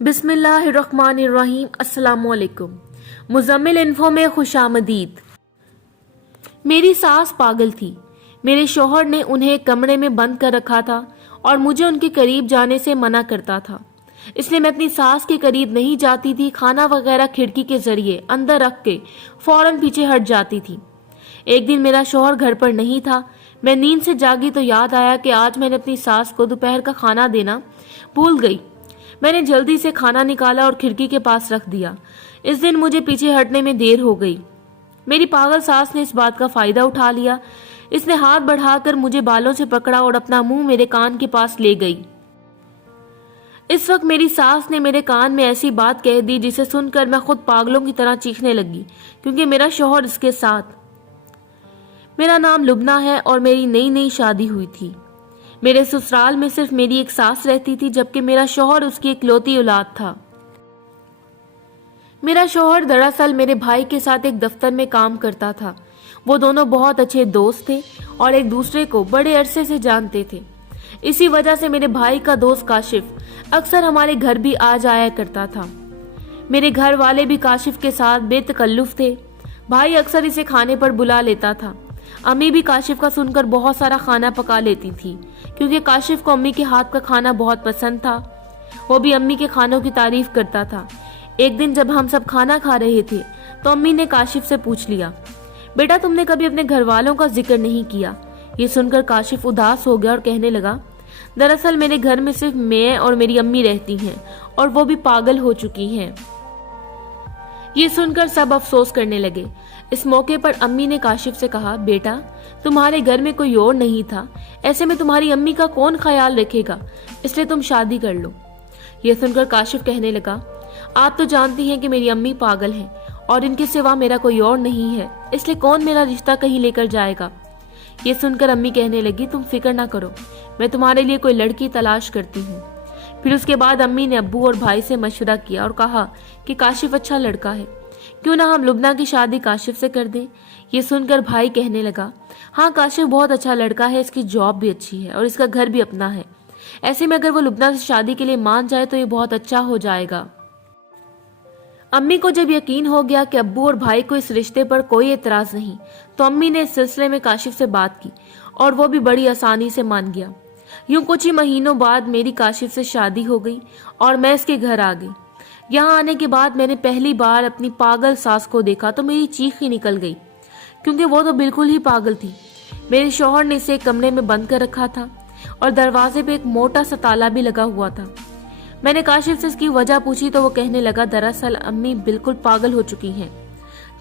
बिस्मिल्लाहिर्रहमानिर्रहीम। अस्सलाम वालेकुम। मुज़म्मिल इन्फो में खुशामदीद। मेरी सास पागल थी। मेरे शौहर ने उन्हें कमरे में बंद कर रखा था और मुझे उनके करीब जाने से मना करता था। इसलिए मैं अपनी सास के करीब नहीं जाती थी। खाना वगैरह खिड़की के जरिए अंदर रख के फौरन पीछे हट जाती थी। एक दिन मेरा शौहर घर पर नहीं था। मैं नींद से जागी तो याद आया कि आज मैंने अपनी सास को दोपहर का खाना देना भूल गई। मैंने जल्दी से खाना निकाला और खिड़की के पास रख दिया। इस दिन मुझे पीछे हटने में देर हो गई। मेरी पागल सास ने इस बात का फायदा उठा लिया। इसने हाथ बढ़ाकर मुझे बालों से पकड़ा और अपना मुंह मेरे कान के पास ले गई। इस वक्त मेरी सास ने मेरे कान में ऐसी बात कह दी जिसे सुनकर मैं खुद पागलों की तरह चीखने लगी, क्योंकि मेरा शौहर इसके साथ। मेरा नाम लुबना है और मेरी नई नई शादी हुई थी। मेरे ससुराल में सिर्फ मेरी एक सास रहती थी, जबकि मेरा शौहर उसकी इकलौती औलाद था। मेरा शौहर दरअसल मेरे भाई के साथ एक दफ्तर में काम करता था। वो दोनों बहुत अच्छे दोस्त थे और एक दूसरे को बड़े अरसे से जानते थे। इसी वजह से मेरे भाई का दोस्त काशिफ अक्सर हमारे घर भी आ जाया करता था। मेरे घर वाले भी काशिफ के साथ बेतकल्लुफ थे। भाई अक्सर इसे खाने पर बुला लेता था। अम्मी भी काशिफ का सुनकर बहुत सारा खाना पका लेती थी, क्योंकि काशिफ को अम्मी के हाथ का खाना बहुत पसंद था। वो भी अम्मी के खानों की तारीफ करता था। एक दिन जब हम सब खाना खा रहे थे तो अम्मी ने काशिफ से पूछ लिया, बेटा तुमने कभी अपने घर वालों का जिक्र नहीं किया। ये सुनकर काशिफ उदास हो गया और कहने लगा, दरअसल मेरे घर में सिर्फ मैं और मेरी अम्मी रहती हैं और वो भी पागल हो चुकी हैं। ये सुनकर सब अफसोस करने लगे। इस मौके पर अम्मी ने काशिफ से कहा, बेटा तुम्हारे घर में कोई और नहीं था, ऐसे में तुम्हारी अम्मी का कौन ख्याल रखेगा, इसलिए तुम शादी कर लो। ये सुनकर काशिफ कहने लगा, आप तो जानती हैं कि मेरी अम्मी पागल हैं और इनके सिवा मेरा कोई और नहीं है, इसलिए कौन मेरा रिश्ता कहीं लेकर जाएगा। ये सुनकर अम्मी कहने लगी, तुम फिक्र ना करो, मैं तुम्हारे लिए कोई लड़की तलाश करती हूँ। फिर उसके बाद अम्मी ने अब्बू और भाई से मशवरा किया और कहा कि काशिफ अच्छा लड़का है, क्यों ना हम लुबना की शादी काशिफ से कर दें। ये सुनकर भाई कहने लगा, हाँ काशिफ बहुत अच्छा लड़का है, इसकी जॉब भी अच्छी है और इसका घर भी अपना है। ऐसे में अगर वो लुबना से शादी के लिए मान जाए तो ये बहुत अच्छा हो जाएगा। अम्मी को जब यकीन हो गया कि अब्बू और भाई को इस रिश्ते पर कोई एतराज नहीं, तो अम्मी ने इस सिलसिले में काशिफ से बात की और वो भी बड़ी आसानी से मान गया। यूं कुछ ही महीनों बाद मेरी काशिफ से शादी हो गई और मैं इसके घर आ गई। यहाँ आने के बाद मैंने पहली बार अपनी पागल सास को देखा तो मेरी चीख ही निकल गई, क्योंकि वो तो बिल्कुल ही पागल थी। मेरे शौहर ने इसे एक कमरे में बंद कर रखा था और दरवाजे पे एक मोटा सा ताला भी लगा हुआ था। मैंने काशिफ से इसकी वजह पूछी तो वो कहने लगा, दरअसल अम्मी बिल्कुल पागल हो चुकी हैं।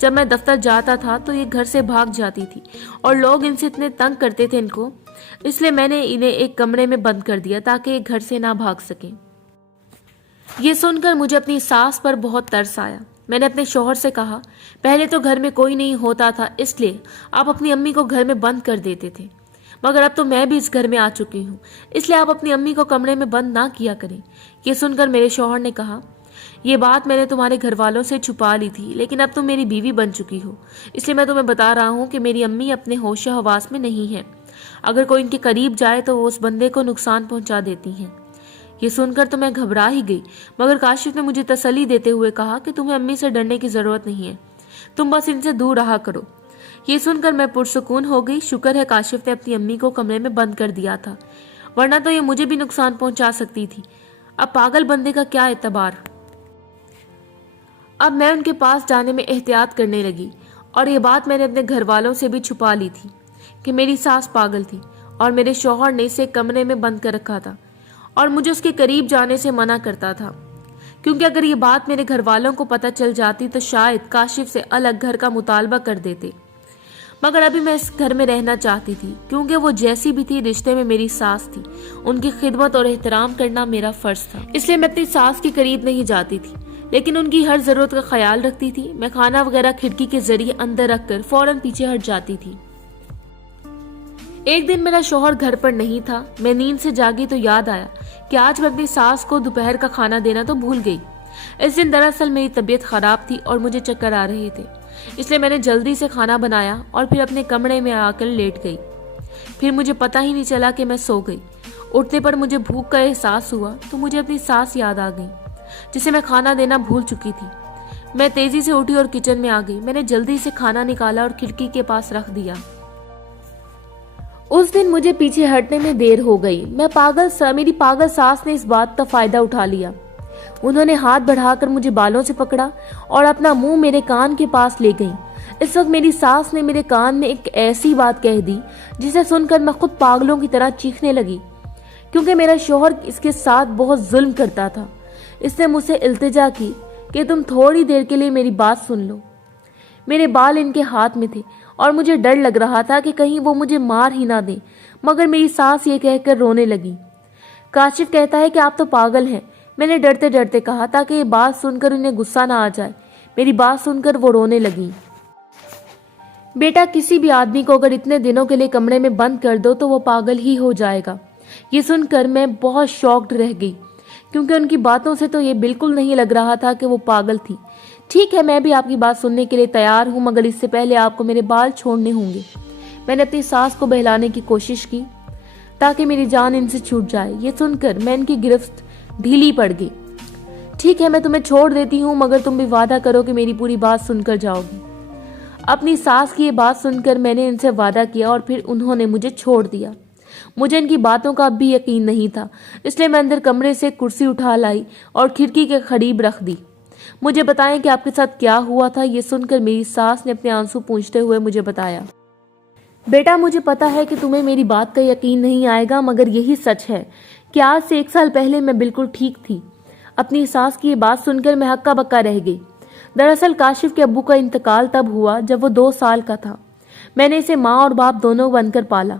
जब मैं दफ्तर जाता था तो ये घर से भाग जाती थी और लोग इनसे इतने तंग करते थे इनको, इसलिए मैंने इन्हें एक कमरे में बंद कर दिया ताकि ये घर से ना भाग सकें। ये सुनकर मुझे अपनी सास पर बहुत तरस आया। मैंने अपने शौहर से कहा, पहले तो घर में कोई नहीं होता था, इसलिए आप अपनी अम्मी को घर में बंद कर देते थे, मगर अब तो मैं भी इस घर में आ चुकी हूँ, इसलिए आप अपनी अम्मी को कमरे में बंद ना किया करें। ये सुनकर मेरे शौहर ने कहा, ये बात मैंने तुम्हारे घर वालों से छुपा ली थी, लेकिन अब तुम मेरी बीवी बन चुकी हो, इसलिए मैं तुम्हें बता रहा हूँ कि मेरी अम्मी अपने होश हवास में नहीं है। अगर कोई इनके करीब जाए तो वो उस बंदे को नुकसान पहुंचा देती हैं। ये सुनकर तो मैं घबरा ही गई, मगर काशिफ ने मुझे तसल्ली देते हुए कहा कि तुम्हें अम्मी से डरने की जरूरत नहीं है, तुम बस इनसे दूर रहा करो। ये सुनकर मैं पुरसुकून हो गई। शुक्र है काशिफ ने अपनी अम्मी को कमरे में बंद कर दिया था, वरना तो ये मुझे भी नुकसान पहुंचा सकती थी। अब पागल बंदे का क्या एतबार। अब मैं उनके पास जाने में एहतियात करने लगी और ये बात मैंने अपने घर वालों से भी छुपा ली थी कि मेरी सास पागल थी और मेरे शौहर ने इसे कमरे में बंद कर रखा था और मुझे उसके करीब जाने से मना करता था, क्योंकि अगर ये बात मेरे घर वालों को पता चल जाती तो शायद काशिफ से अलग घर का मुतालबा कर देते। मगर अभी मैं इस घर में रहना चाहती थी, क्योंकि वो जैसी भी थी रिश्ते में मेरी सास थी, उनकी खिदमत और एहतराम करना मेरा फर्ज था। इसलिए मैं अपनी सास के करीब नहीं जाती थी, लेकिन उनकी हर जरूरत का ख्याल रखती थी। मैं खाना वगैरह खिड़की के जरिए अंदर रखकर फौरन पीछे हट जाती थी। एक दिन मेरा शौहर घर पर नहीं था। मैं नींद से जागी तो याद आया कि आज मैं अपनी सास को दोपहर का खाना देना तो भूल गई। इस दिन दरअसल मेरी तबीयत खराब थी और मुझे चक्कर आ रहे थे, इसलिए मैंने जल्दी से खाना बनाया और फिर अपने कमरे में आकर लेट गई। फिर मुझे पता ही नहीं चला कि मैं सो गई। उठते पर मुझे भूख का एहसास हुआ तो मुझे अपनी सास याद आ गई। जिसे मैं खाना देना भूल चुकी थी। मैं तेजी से उठी और किचन में आ गई। मैंने जल्दी से खाना निकाला और खिड़की के पास रख दिया। उस दिन मुझे पीछे हटने में देर हो गई। मेरी पागल सास ने इस बात का फायदा उठा लिया। उन्होंने हाथ बढ़ाकर मुझे बालों से पकड़ा और अपना मुंह मेरे कान के पास ले गई। इस वक्त मेरी सास ने मेरे कान में एक ऐसी बात कह दी जिसे सुनकर मैं खुद पागलों की तरह चीखने लगी, क्योंकि मेरा शौहर इसके साथ बहुत जुल्म करता था। इसने मुझसे इल्तिजा की कि तुम थोड़ी देर के लिए मेरी बात सुन लो। मेरे बाल इनके हाथ में थे और मुझे डर लग रहा था कि कहीं वो मुझे मार ही ना दें, मगर मेरी सास ये कहकर रोने लगी। काशिफ कहता है कि आप तो पागल हैं। मैंने डरते डरते कहा ताकि ये बात सुनकर उन्हें गुस्सा ना आ जाए। मेरी बात सुनकर वो रोने लगी। बेटा, किसी भी आदमी को अगर इतने दिनों के लिए कमरे में बंद कर दो तो वो पागल ही हो जाएगा। ये सुनकर मैं बहुत शॉक्ड रह गई, क्योंकि उनकी बातों से तो ये बिल्कुल नहीं लग रहा था कि वो पागल थी। ठीक है, मैं भी आपकी बात सुनने के लिए तैयार हूँ, मगर इससे पहले आपको मेरे बाल छोड़ने होंगे। मैंने अपनी सास को बहलाने की कोशिश की ताकि मेरी जान इनसे छूट जाए। ये सुनकर मैं इनकी गिरफ्त ढीली पड़ गई। ठीक है, मैं तुम्हें छोड़ देती हूँ, मगर तुम भी वादा करो कि मेरी पूरी बात सुनकर जाओगी। अपनी सास की ये बात सुनकर मैंने इनसे वादा किया और फिर उन्होंने मुझे छोड़ दिया। मुझे इनकी बातों का अब भी यकीन नहीं था, इसलिए मैं अंदर कमरे से कुर्सी उठा लाई और खिड़की के करीब रख दी। मुझे बताएं कि आपके साथ क्या हुआ था। ये सुनकर मेरी सास ने अपने आंसू पोंछते हुए मुझे बताया। बेटा, मुझे पता है कि तुम्हें मेरी बात का यकीन नहीं आएगा, मगर यही सच है कि आज से 1 साल पहले मैं बिल्कुल ठीक थी। अपनी सास की ये बात सुनकर मैं हक्का बक्का रह गई। दरअसल काशिफ के अब्बू का इंतकाल तब हुआ जब वो 2 साल का था। मैंने इसे माँ और बाप दोनों बनकर पाला।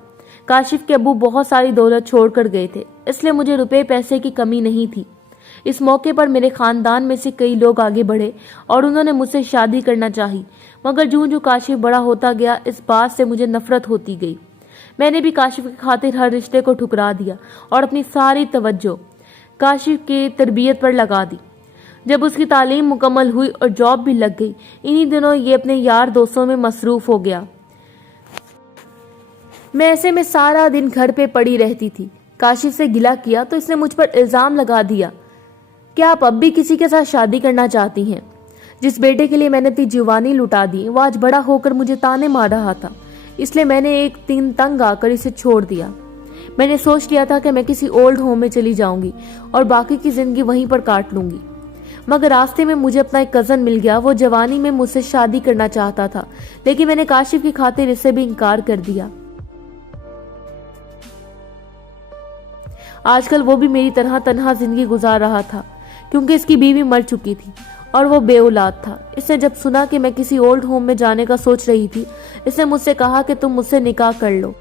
काशिफ के अब्बू बहुत सारी दौलत छोड़कर गए थे, इसलिए मुझे रुपए पैसे की कमी नहीं थी। इस मौके पर मेरे खानदान में से कई लोग आगे बढ़े और उन्होंने मुझसे शादी करना चाही, मगर जूं जूं काशिफ बड़ा होता गया इस बात से मुझे नफरत होती गई। मैंने भी काशिफ की खातिर हर रिश्ते को ठुकरा दिया और अपनी सारी तवज्जो काशिफ की तरबियत पर लगा दी। जब उसकी तालीम मुकम्मल हुई और जॉब भी लग गई, इन्हीं दिनों ये अपने यार दोस्तों में मसरूफ हो गया। मैं ऐसे में सारा दिन घर पे पड़ी रहती थी। काशिफ से गिला किया तो इसने मुझ पर इल्जाम लगा दिया कि आप अब भी किसी के साथ शादी करना चाहती हैं। जिस बेटे के लिए मैंने अपनी जवानी लुटा दी, वो आज बड़ा होकर मुझे ताने मार रहा था, इसलिए मैंने एक दिन तंग आकर इसे छोड़ दिया। मैंने सोच लिया था कि मैं किसी ओल्ड होम में चली जाऊंगी और बाकी की जिंदगी वहीं पर काट लूंगी, मगर रास्ते में मुझे अपना एक कजन मिल गया। वो जवानी में मुझसे शादी करना चाहता था, लेकिन मैंने काशिफ की खातिर इससे भी इनकार कर दिया। आजकल वो भी मेरी तरह तन्हा जिंदगी गुजार रहा था, क्योंकि इसकी बीवी मर चुकी थी और वो बेऔलाद था। इसने जब सुना कि मैं किसी ओल्ड होम में जाने का सोच रही थी, इसने मुझसे कहा कि तुम मुझसे निकाह कर लो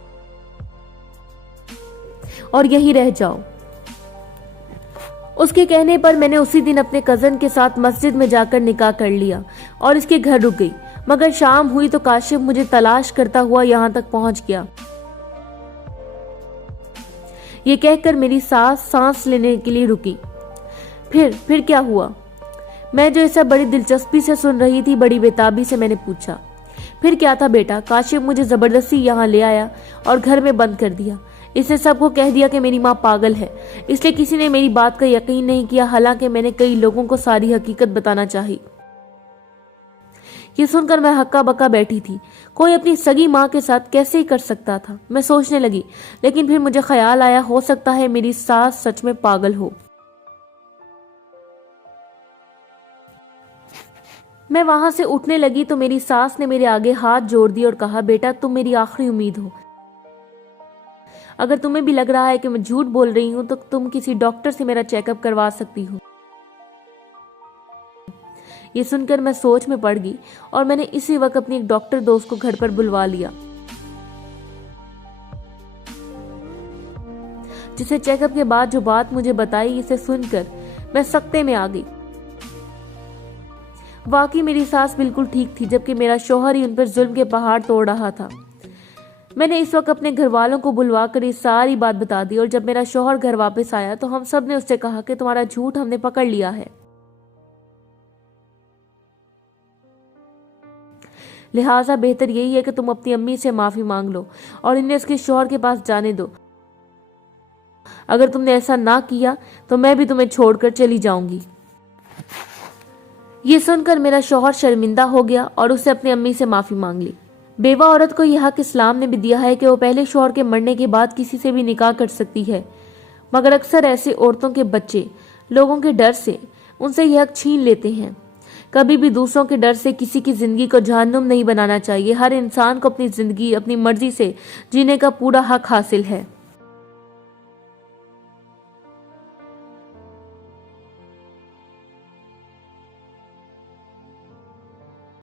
और यहीं रह जाओ। उसके कहने पर मैंने उसी दिन अपने कजन के साथ मस्जिद में जाकर निकाह कर लिया और इसके घर रुक गई। मगर शाम हुई तो काशिफ मुझे तलाश करता हुआ यहाँ तक पहुंच गया। ये कहकर मेरी सास सांस लेने के लिए रुकी। फिर क्या हुआ? मैं जो इसे बड़ी दिलचस्पी से सुन रही थी, बड़ी बेताबी से मैंने पूछा। फिर क्या था बेटा? काशिफ मुझे जबरदस्ती यहाँ ले आया और घर में बंद कर दिया। इसने सबको कह दिया कि मेरी माँ पागल है, इसलिए किसी ने मेरी बात का यकीन नहीं किया, हालांकि मैंने कई लोगों को सारी हकीकत बताना चाही। ये सुनकर मैं हक्का बक्का बैठी थी। कोई अपनी सगी माँ के साथ कैसे ही कर सकता था? मैं सोचने लगी, लेकिन फिर मुझे ख्याल आया हो सकता है मेरी सास सच में पागल हो। मैं वहां से उठने लगी तो मेरी सास ने मेरे आगे हाथ जोड़ दिए और कहा, बेटा तुम मेरी आखिरी उम्मीद हो। अगर तुम्हें भी लग रहा है कि मैं झूठ बोल रही हूं तो तुम किसी डॉक्टर से मेरा चेकअप करवा सकती हो। ये सुनकर मैं सोच में पड़ गई और मैंने इसी वक्त अपनी एक डॉक्टर दोस्त को घर पर बुलवा लिया, जिसे चेकअप के बाद जो बात मुझे बताई, इसे सुनकर मैं सख्ते में आ गई। वाकई मेरी सास बिल्कुल ठीक थी, जबकि मेरा शौहर ही उन पर जुल्म के पहाड़ तोड़ रहा था। मैंने इस वक्त अपने घर वालों को बुलवा कर ये सारी बात बता दी और जब मेरा शौहर घर वापस आया तो हम सब ने उससे कहा कि तुम्हारा झूठ हमने पकड़ लिया है, लिहाजा बेहतर यही है कि तुम अपनी अम्मी से माफी मांग लो और इन्हें उसके शौहर के पास जाने दो। अगर तुमने ऐसा ना किया तो मैं भी तुम्हें छोड़कर चली जाऊंगी। یہ سن کر میرا شوہر شرمندہ ہو گیا اور اسے اپنی امی سے معافی مانگ لی۔ بیوہ عورت کو یہ حق اسلام نے بھی دیا ہے کہ وہ پہلے شوہر کے مرنے کے بعد کسی سے بھی نکاح کر سکتی ہے، مگر اکثر ایسی عورتوں کے بچے لوگوں کے ڈر سے ان سے یہ حق چھین لیتے ہیں۔ کبھی بھی دوسروں کے ڈر سے کسی کی زندگی کو جہنم نہیں بنانا چاہیے۔ ہر انسان کو اپنی زندگی اپنی مرضی سے جینے کا پورا حق حاصل ہے۔